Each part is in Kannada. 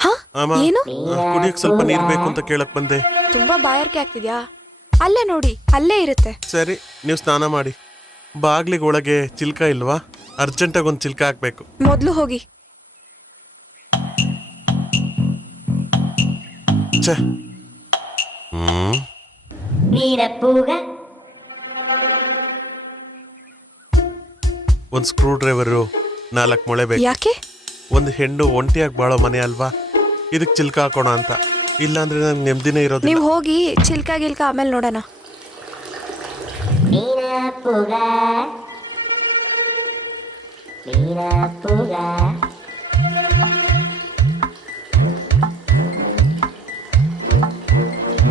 ಹ? ಏನು? ಕುಡಿಯಕ್ ಸ್ವಲ್ಪ ನೀರ್ ಬೇಕು ಅಂತ ಕೇಳಕ್ ಬಂದೆ. ತುಂಬಾ ಬಾಯಾರಿಕೆ ಆಗ್ತಿದ್ಯಾ? ಅಲ್ಲೇ ನೋಡಿ ಅಲ್ಲೇ ಇರುತ್ತೆ. ಸರಿ ನೀವು ಸ್ನಾನ ಮಾಡಿ. ಬಾಗ್ಲಿಗೆ ಒಳಗೆ ಚಿಲ್ಕ ಇಲ್ವಾ? ಅರ್ಜೆಂಟಾಗಿ ಒಂದು ಚಿಲ್ಕ ಹಾಕ್ಬೇಕು. ಮೊದ್ಲು ಹೋಗಿ. ಛೇ. ಹ್ಮ್ ಒಂದು ಸ್ಕ್ರೂ ಡ್ರೈವರು ನಾಲ್ಕು ಮೊಳೆ ಬೇಕು. ಯಾಕೆ? ಒಂದು ಹೆಣ್ಣು ಒಂಟಿಯಾಗಿ ಬಾಳೋ ಮನೆ ಅಲ್ವಾ? ಇದಕ್ಕೆ ಚಿಲ್ಕ ಹಾಕೋಣ ಅಂತ. ಇಲ್ಲಾಂದ್ರೆ ನಂಗೆ ನೆಮ್ಮದಿನೇ ಇರೋದು ನೀವು ಹೋಗಿ ಚಿಲ್ಕ ಗಿಲ್ಕ ಆಮೇಲೆ ನೋಡೋಣ.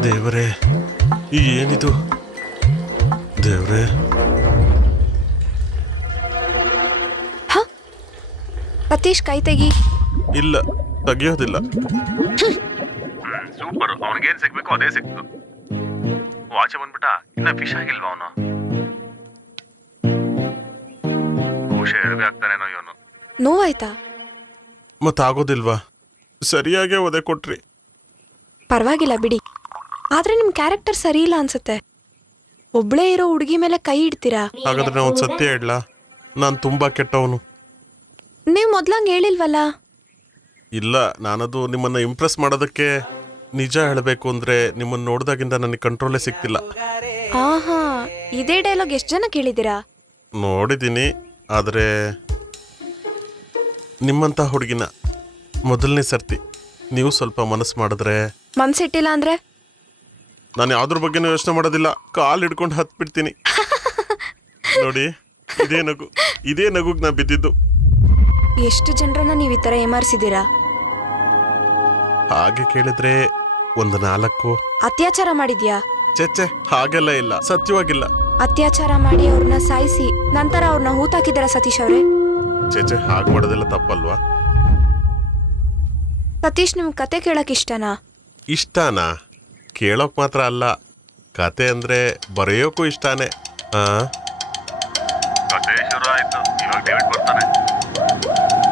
ದೇವರೇ ಈ ಏನಿದು? ದೇವ್ರೇ. ಸತೀಶ್ ಕೈ ತೆಗಿ ಇಲ್ಲ ತೆಗಿಯೋದಿಲ್ಲ. ಸೂಪರ್ ಅವನಿಗೇನ್ ಸಿಗ್ಬೇಕು ಅದೇ ಸಿಕ್ತು ವಾಚೆ ಬಂದ್ಬಿಟ್ಟ ಇನ್ನ ಫಿಶ್ ಆಗಿಲ್ವಾ ಅವನು? ಬಹುಶಃ ಎಲ್ಬೆ ಆಗ್ತಾನೇನೋ ಇವನು. ನೋವಾಯ್ತಾ? ಮತ್ತಾಗೋದಿಲ್ವಾ? ಸರಿಯಾಗೇ ಒದೆ ಕೊಟ್ರಿ. ಪರವಾಗಿಲ್ಲ ಬಿಡಿ. ಆದ್ರೆ ನಿಮ್ ಕ್ಯಾರೆಕ್ಟರ್ ಸರಿ ಇಲ್ಲ ಅನ್ಸುತ್ತೆ. ಒಬ್ಳೇ ಇರೋ ಹುಡುಗಿ ಮೇಲೆ ಕೈ ಇಡ್ತೀರಾ? ಹಾಗಾದ್ರೆ ನಾ ಒಂದು ಸತ್ಯ ಇಡ್ಲಾ ನಾನು ತುಂಬಾ ಕೆಟ್ಟವನು. ನೀವ್ ಮೊದ್ಲಂಗ್ ಹೇಳಿಲ್ವಲ್ಲ? ಇಲ್ಲ ನಾನದು ನಿಮ್ಮನ್ನ ಇಂಪ್ರೆಸ್ ಮಾಡೋದಕ್ಕೆ ನಿಜ ಹೇಳಬೇಕು ಅಂದ್ರೆ ನಿಮ್ಮನ್ನ ನೋಡಿದಾಗಿಂದ ನನಗೆ ಕಂಟ್ರೋಲೇ ಸಿಗ್ತಿಲ್ಲ. ಆಹಾ ಇದೇ ಡೈಲಾಗ್ ಎಷ್ಟು ಜನ ಕೇಳಿದ್ದೀರಾ? ನೋಡಿದ್ದೀನಿ ಆದರೆ ನಿಮ್ಮಂಥ ಹುಡುಗಿನ ಮೊದಲನೇ ಸರ್ತಿ ನೀವು ಸ್ವಲ್ಪ ಮನಸ್ಸು ಮಾಡಿದ್ರೆ ಮನ್ಸಿಟ್ಟಿಲ್ಲ ಅಂದ್ರೆ? ನಾನು ಯಾವ್ದ್ರ ಬಗ್ಗೆನೂ ಯೋಚನೆ ಮಾಡೋದಿಲ್ಲ ಕಾಲ್ ಹಿಡ್ಕೊಂಡು ಹತ್ ಬಿಡ್ತೀನಿ ನೋಡಿ ಇದೇ ನಗು ಇದೇ ನಗುಗ್ ನಾ ಬಿದ್ದಿದ್ದು. ಎಷ್ಟು ಜನರನ್ನ ನೀವು ಈ ತರ ಏಮಾರಿಸಿದೀರಾ ಹಾಗೆ ಕೇಳಿದ್ರೆ ಒಂದು ನಾಲ್ಕು. ಅತ್ಯಾಚಾರ ಮಾಡಿದ್ಯಾ? ಚೆಚ್ಚೆ ಹಾಗೆಲ್ಲ ಇಲ್ಲ. ಸತ್ಯವಾಗಿಲ್ಲ. ಅತ್ಯಾಚಾರ ಮಾಡಿ ಅವ್ರನ್ನ ಸಾಯಿಸಿ ನಂತರ ಅವ್ರನ್ನ ಹೂತಾಕಿದ್ದೀರಾ ಸತೀಶ್ ಅವರೇ? ಚೆಚ್ಚೆ ಹಾಗೆ ಮಾಡೋದೆಲ್ಲ ತಪ್ಪಲ್ವಾ? ಸತೀಶ್ ನಿಮ್ ಕತೆ ಕೇಳಕ್ ಇಷ್ಟನಾ? ಇಷ್ಟನಾ? ಕೇಳೋಕ್ ಮಾತ್ರ ಅಲ್ಲ. ಕತೆ ಅಂದ್ರೆ ಬರೆಯೋಕ್ಕೂ ಇಷ್ಟಾನೇ. ಆ? ಕತೆ ಶುರು ಆಯ್ತು. ಇವಾಗ ಡೇವಿಡ್ ಬರ್ತಾನೆ. Woo!